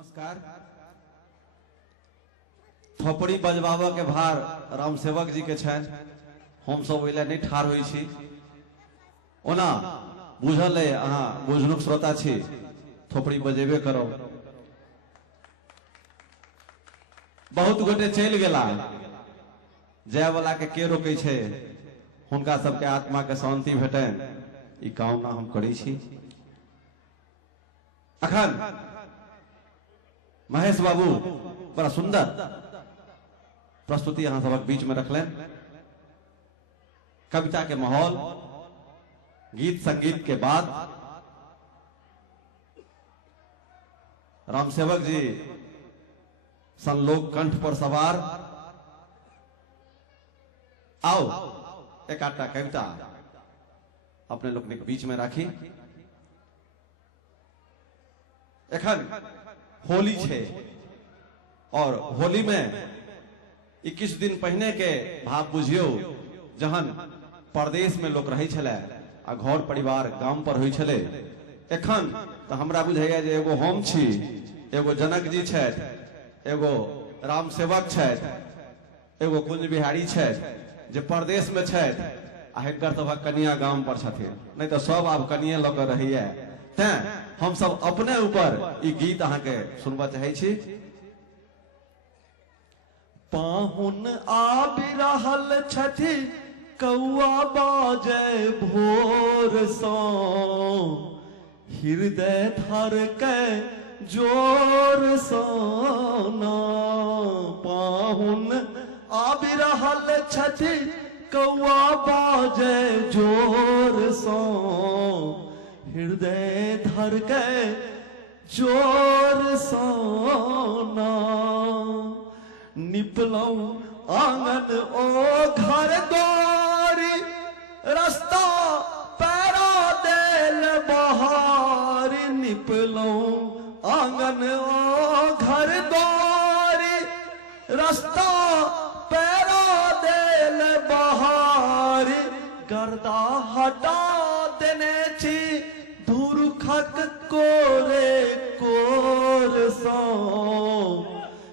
नमस्कार। थोपड़ी बजबाबा के भार राम सेवक जी के छन, हम सब ओइला नहीं ठार होई छी। ओना बुझल है अहाँ बुझनुक श्रोता छी, थोपड़ी बजेबे करो। बहुत गोटे चल गेला, जाय वाला के रोके छे, हुनका सबके आत्मा के शांति भेटे, ई कामना हम करी छी। अखन महेश बाबू बड़ा सुंदर प्रस्तुति यहाँ सबक बीच में रखलें। कविता के माहौल, गीत संगीत के बाद राम सेवक जी संलोक कंठ पर सवार। आओ एक आटा कविता अपने लोग के बीच में राखी। एखन होली छे और होली में 21 दिन पहने के भाव बुझियो, जहन परदेश में लोग रहे छले आ घर परिवार गांव पर होई छले। एखन तो हमरा बुझाइया जे एगो हम छी, एगो जनक जी छथि, एगो राम सेवक छथि, एगो कुंज बिहारी छथि जे परदेश में छथि आ हिनकर सभक कनिया गांव पर छथिन। नहीं तो सब आब कनिए लग रहिए। तें हम सब अपने ऊपर ई गीत अहाँ के सुनबा चाहे छी। पाहुन आबि रहल छथि, कौआ बाजे भोर सँ, हृदय धड़कै जोर सँ ना। पाहुन आबि रहल छथि, कौआ बाजे जोर सँ, हृदय धड़कै जोर सँ ना। निपलौं आंगन ओ घर द्वारी, रास्ता पैरा देल बहारी। निपलौं आंगन ओ घर द्वारी, रास्ता पैरा देल बहारी। गर्दा हटा देने छी धूर्खक कोरे कोर सँ,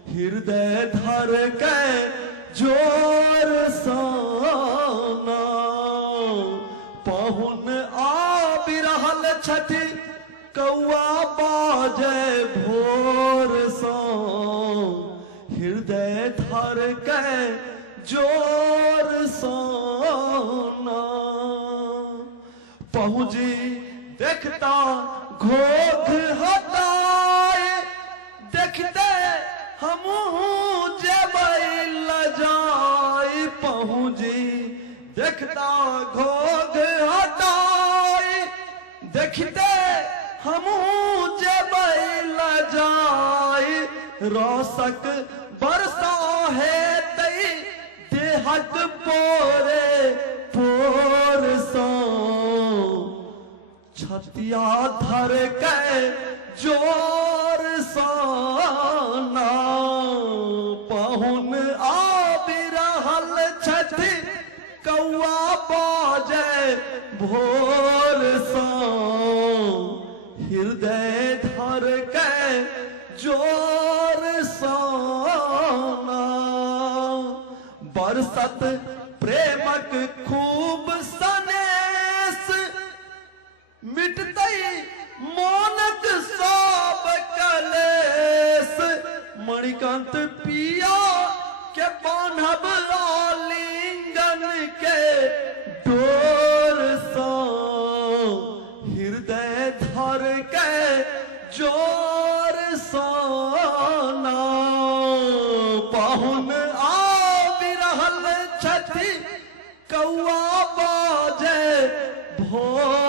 हृदय धड़कै जोर सँ ना। पाहुन आबि रहल छथि, कौआ बाजे भोर सँ, हृदय धड़कै जोर सँ ना। पहुँची देखता घोघ हटाए, देखते हमहूँ जेबै लजाए। पहुँची देखता घोघ हटाए, देखते हमहूँ जेबै लजाए। रौसक बरसा हेतै देहक पोरे पोर सँ, छतिया धड़कै जोर सँ ना। पाहुन आबि रहल छथि, कौआ बाजे भोर सँ, हृदय धड़कै जोर सँ ना। बरसत प्रेमक खूब सनेस, मिटतै मोनक सब कलेस। मणिकांत पिया के बान्हब आलिंगन के डोर सँ, हृदय धड़कै जोर सँ ना। पाहुन आबि रहल छथि, कौआ बाजे भोर